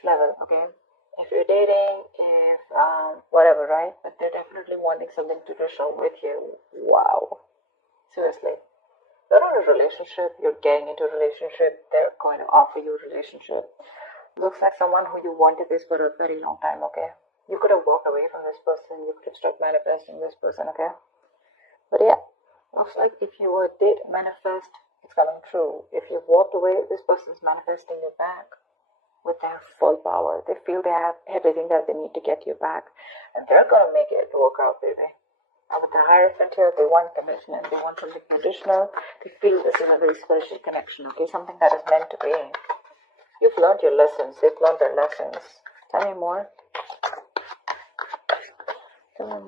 next level, okay? If you're dating, if whatever, right? But they're definitely wanting something traditional with you. Wow. Seriously. You're in a relationship, you're getting into a relationship, they're going to offer you a relationship. Looks like someone who you wanted this for a very long time, okay? You could have walked away from this person, you could have stopped manifesting this person, okay? But yeah, looks like if you did manifest, it's coming true. If you walked away, this person's manifesting you back with their full power. They feel they have everything that they need to get you back, and they're gonna make it work out, baby. And with the Hierophant here, they want commitment, they want something traditional. They feel this is a very special connection, okay? Something that is meant to be. You've learned your lessons, they've learned their lessons. Tell me more. Tell me more.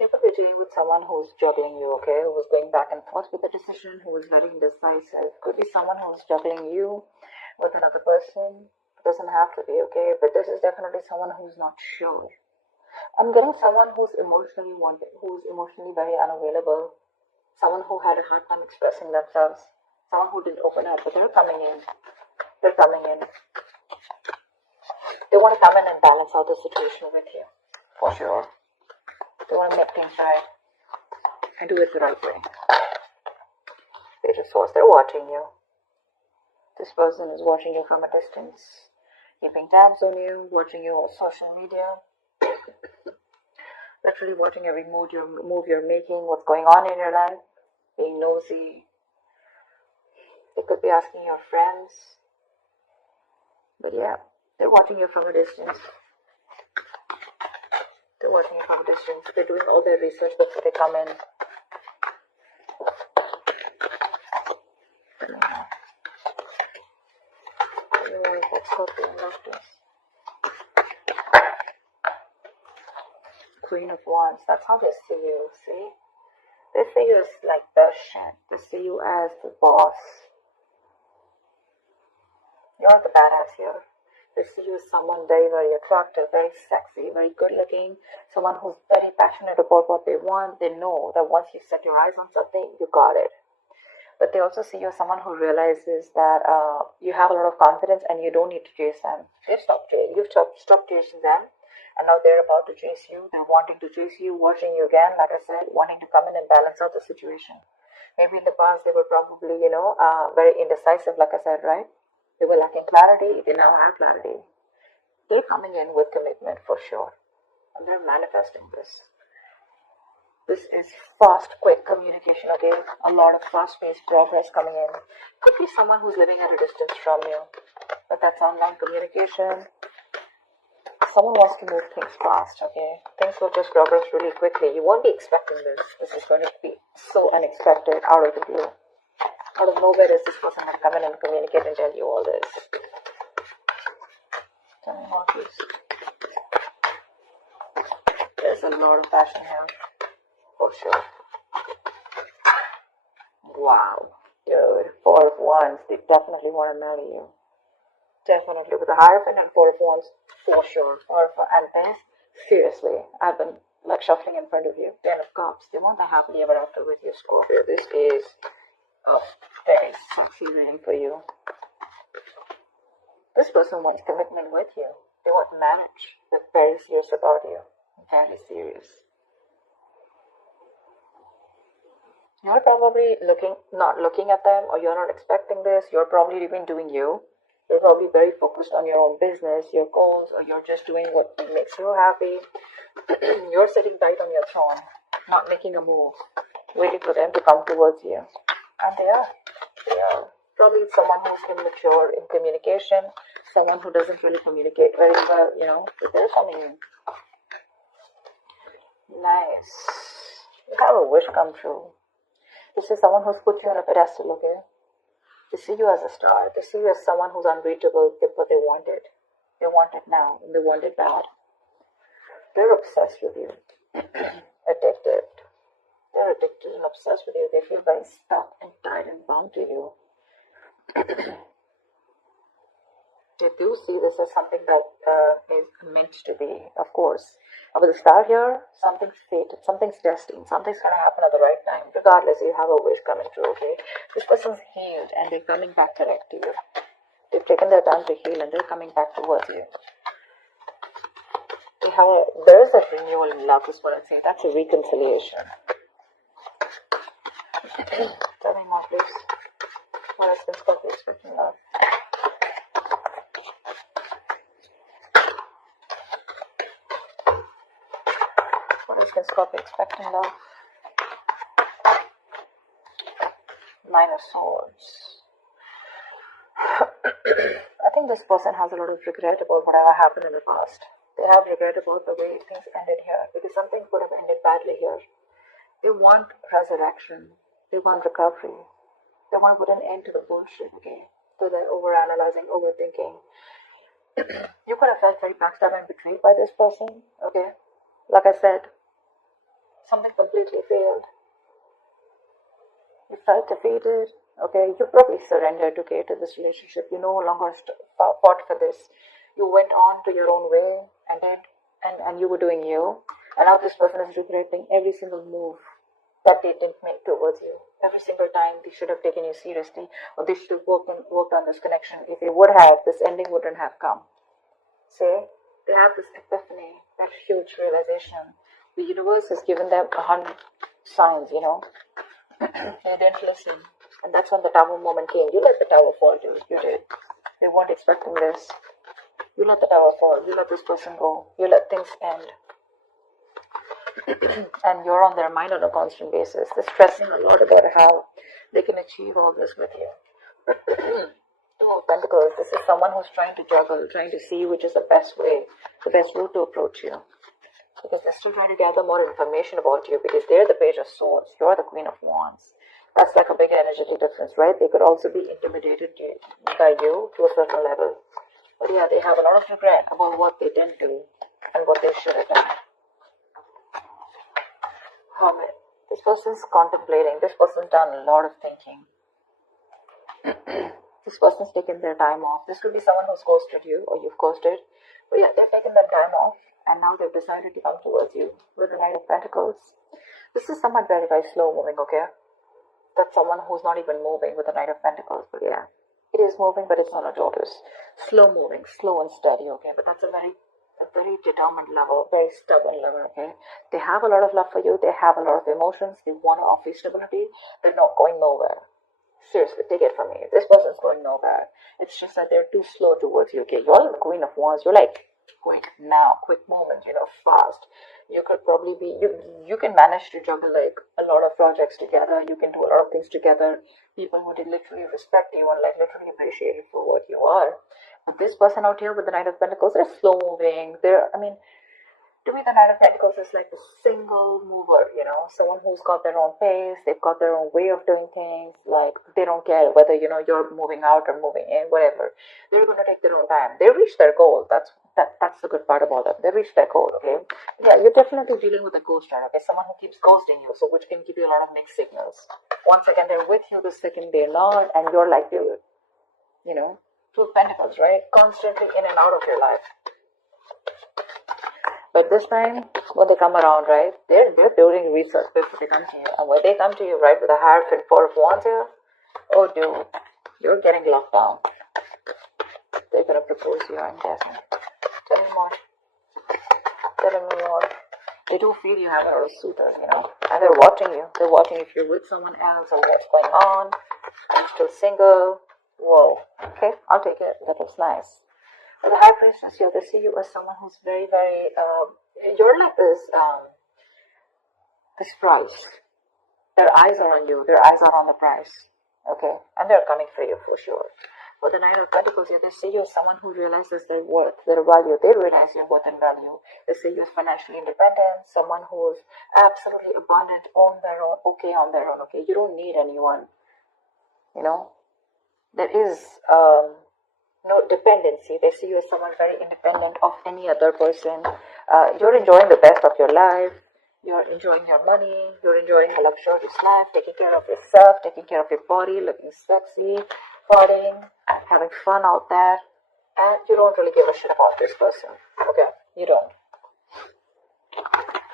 You could be dealing with someone who's juggling you, okay? Who's going back and forth with a decision, who is very indecisive. Could be someone who's juggling you with another person. It doesn't have to be, okay? But this is definitely someone who's not sure. I'm getting someone who's emotionally wanted, who's emotionally very unavailable. Someone who had a hard time expressing themselves. Someone who didn't open up, but they're coming in. They're coming in. They want to come in and balance out the situation with you, for sure. They want to make things right and do it the right way. They just force. They're watching you. This person is watching you from a distance, keeping tabs on you, watching you on social media, literally watching every move you're making, what's going on in your life, being nosy. They could be asking your friends. But yeah, they're watching you from a distance. They're watching you from a distance. They're doing all their research before they come in. Queen of Wands. That's how they see you, see? They see you as like the shit. They see you as the boss. You're the badass here. They see you as someone very, very attractive, very sexy, very good looking, someone who's very passionate about what they want. They know that once you set your eyes on something, you got it. But they also see you as someone who realizes that you have a lot of confidence and you don't need to chase them. You've stopped chasing them, and now they're about to chase you. They're wanting to chase you, watching you again, like I said, wanting to come in and balance out the situation. Maybe in the past they were probably, very indecisive, like I said, right? They were lacking clarity. They now have clarity. They're coming in with commitment for sure. And they're manifesting this. This is fast, quick communication, okay? A lot of fast-paced progress coming in. Could be someone who's living at a distance from you. But that's online communication. Someone wants to move things fast, okay? Things will just progress really quickly. You won't be expecting this. This is going to be so unexpected, out of the blue. Out of nowhere is this person going to come in and communicate and tell you all this. Tell me more, please. There's a lot of passion here, for sure. Wow, dude, Four of Wands. They definitely want to marry you. Definitely, with the Hierophant and Four of Wands, for sure. And this, seriously, I've been like shuffling in front of you. Ten of Cups. They want the happily ever after with you, Scorpio. This is a very sexy reading for you. This person wants commitment with you. They want marriage. They're very serious about you. Very serious. You're probably not looking at them, or you're not expecting this. You're probably even doing you. You're probably very focused on your own business, your goals, or you're just doing what makes you happy. You're sitting tight on your throne, not making a move, waiting for them to come towards you. And they are. Probably someone who's immature in communication, someone who doesn't really communicate very well, but they're coming in. Nice. You have a wish come true. This is someone who's put you on a pedestal, okay? They see you as a star. They see you as someone who's unreachable, but they want it. They want it now, and they want it bad. They're obsessed with you. Addicted. They're addicted and obsessed with you. They feel very stuck and tied and bound to you. They do see this as something that is meant to be, of course. With the star here, something's fated, something's destined, something's going to happen at the right time. Regardless, you have a wish coming true, okay? This person's healed and they're coming back correct to you. They've taken their time to heal and they're coming back towards you. There is a renewal in love, is what I'd say. That's a reconciliation. Tell me more, please. What is Scorpio expecting love? What is Scorpio expecting love? Nine of Swords. I think this person has a lot of regret about whatever happened in the past. They have regret about the way things ended here, because something could have ended badly here. They want resurrection. They want recovery. They want to put an end to the bullshit, okay? So they're overanalyzing, overthinking. You could have felt very backstabbed and betrayed by this person, okay? Like I said, something completely failed. You felt defeated, okay? You probably surrendered, okay, to this relationship. You no longer fought for this. You went on to your own way and you were doing you. And now this person is regretting every single move that they didn't make towards you. Every single time they should have taken you seriously, or they should have worked on this connection. If they would have, this ending wouldn't have come. See? They have this epiphany, that huge realization. The universe has given them 100 signs, you know. They didn't listen. And that's when the tower moment came. You let the tower fall, dude. You did. They weren't expecting this. You let the tower fall. You let this person go. You let things end. And you're on their mind on a constant basis. They're stressing a lot about how they can achieve all this with you. Two of Pentacles. This is someone who's trying to juggle, trying to see which is the best way, the best route to approach you. Because they're still trying to gather more information about you, because they're the Page of Swords. You're the Queen of Wands. That's like a big energetic difference, right? They could also be intimidated by you to a certain level. But yeah, they have a lot of regret about what they didn't do and what they should have done. Hermit. This person's contemplating. This person's done a lot of thinking. This person's taken their time off. This could be someone who's ghosted you or you've ghosted. But yeah, they've taken their time off and now they've decided to come towards you with the Knight of Pentacles. This is someone very, very slow moving, okay? That's someone who's not even moving with the Knight of Pentacles. But yeah, it is moving, but it's not a tortoise. Slow moving, slow and steady, okay? But that's a very determined level, very stubborn level, okay? They have a lot of love for you. They have a lot of emotions. They want to offer you stability. They're not going nowhere. Seriously, take it from me. This person's going nowhere. It's just that they're too slow towards you, okay? You're the Queen of Wands. You're like, quick now, quick moment, you know, fast. You could probably be, you can manage to juggle like a lot of projects together. You can do a lot of things together. People would literally respect you and like literally appreciate you for what you are. But this person out here with the Knight of Pentacles, they're slow moving. To me, the Knight of Pentacles is like a single mover, you know, someone who's got their own pace, they've got their own way of doing things, like they don't care whether, you know, you're moving out or moving in, whatever. They're going to take their own time. They reach their goal. That's the good part about them. They reach their goal, okay? Yeah, you're definitely dealing with a ghost rider, okay? Someone who keeps ghosting you, so which can give you a lot of mixed signals. One second they're with you, the second they're not, and you're like, dude, you know, Two of Pentacles, right? Constantly in and out of your life. But this time, when they come around, right, they're doing research before they come to you. And when they come to you, right, with a Hierophant, Four of Wands here, oh, dude, you're getting locked down. They're going to propose to you, I'm guessing. Tell me more. Tell me more. They do feel you have a lot of suitors, you know, and they're watching you. They're watching if you're with someone else or what's going on. I'm still single. Whoa. Okay, I'll take it. That looks nice. But the High Priestess here, they see you as someone who's very, very, you're like this prize. Their eyes are on you. Their eyes are on the prize. Okay? And they're coming for you for sure. But the Knight of Pentacles here, they see you as someone who realizes their worth, their value. They realize your worth and value. They see you as financially independent, someone who's absolutely abundant on their own, okay on their own, okay? You don't need anyone, you know? There is no dependency. They see you as someone very independent of any other person. You're enjoying the best of your life. You're enjoying your money. You're enjoying a luxurious life, taking care of yourself, taking care of your body, looking sexy, partying, having fun out there. And you don't really give a shit about this person. Okay, you don't.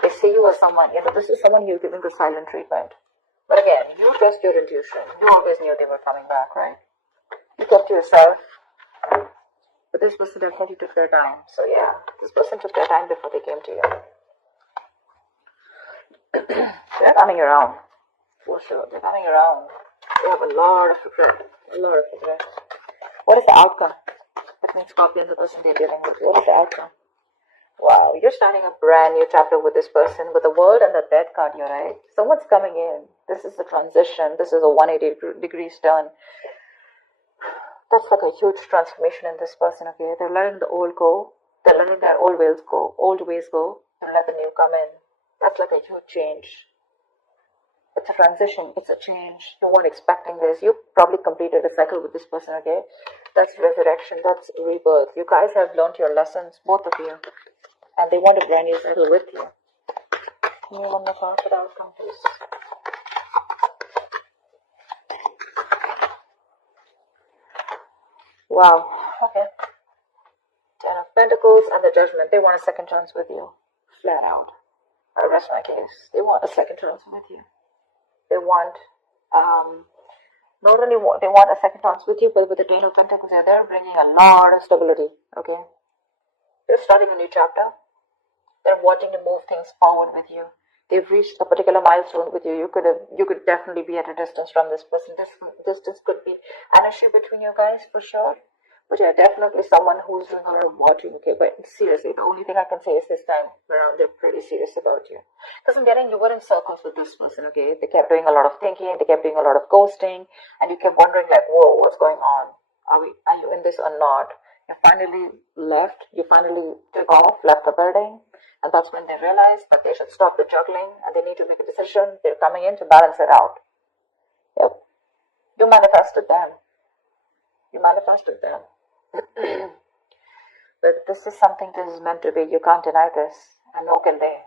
They see you as someone, this is someone you're giving the silent treatment. But again, you trust your intuition. You always knew they were coming back, right? You kept to yourself. But this person definitely took their time. So yeah, this person took their time before they came to you. They're coming around. For sure, they're coming around. They have a lot of regret. A lot of regret. What is the outcome between Scorpio and the person they're dealing with? What is the outcome? Wow, you're starting a brand new chapter with this person, with the World and the Death card here, right? Someone's coming in. This is the transition. This is a 180 degrees turn. That's like a huge transformation in this person, okay? They're letting the old go. They're letting their old ways go, and let the new come in. That's like a huge change. It's a transition. It's a change. You weren't expecting this. You probably completed a cycle with this person, okay? That's resurrection. That's rebirth. You guys have learned your lessons, both of you. And they want a brand new cycle with you. Give me one more card for the outcome, please. Wow. Okay. Ten of Pentacles and the Judgment. They want a second chance with you. Flat out. I rest my case. They want a second chance with you. They want, not only they want a second chance with you, but with the Ten of Pentacles, they're bringing a lot of stability. Okay. They're starting a new chapter. They're wanting to move things forward with you. They've reached a particular milestone with you. You could definitely be at a distance from this person. This distance could be an issue between you guys for sure. But you're definitely someone who's doing a lot of watching, okay? But seriously, the only thing I can say is this time around, they're pretty serious about you. Because I'm getting you were in circles with this person, okay? They kept doing a lot of thinking, they kept doing a lot of ghosting, and you kept wondering like, whoa, what's going on? Are you in this or not? You finally left, you finally took off, left the building, and that's when they realized that they should stop the juggling and they need to make a decision. They're coming in to balance it out. Yep. You manifested them. You manifested them. But this is something that is meant to be. You can't deny this, and nor can they.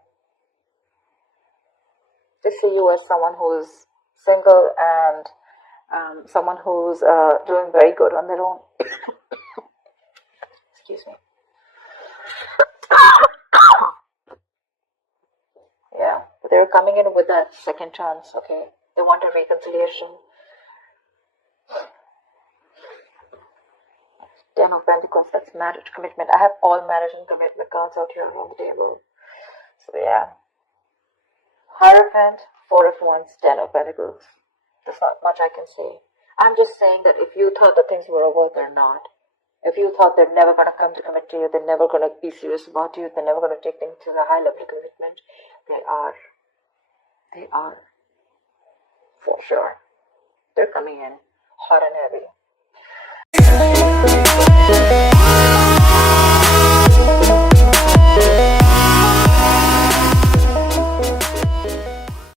They see you as someone who's single and someone who's doing very good on their own. Excuse me. Yeah, but they're coming in with that second chance, okay? They want a reconciliation. Ten of Pentacles, that's marriage, commitment. I have all marriage and commitment cards out here on the table. So yeah. Hierophant, Four of Wands, Ten of Pentacles. There's not much I can say. I'm just saying that if you thought that things were over, they're not. If you thought they're never going to come to commit to you, they're never going to be serious about you, they're never going to take things to the high level of commitment, they are. They are. For sure. They're coming in hot and heavy.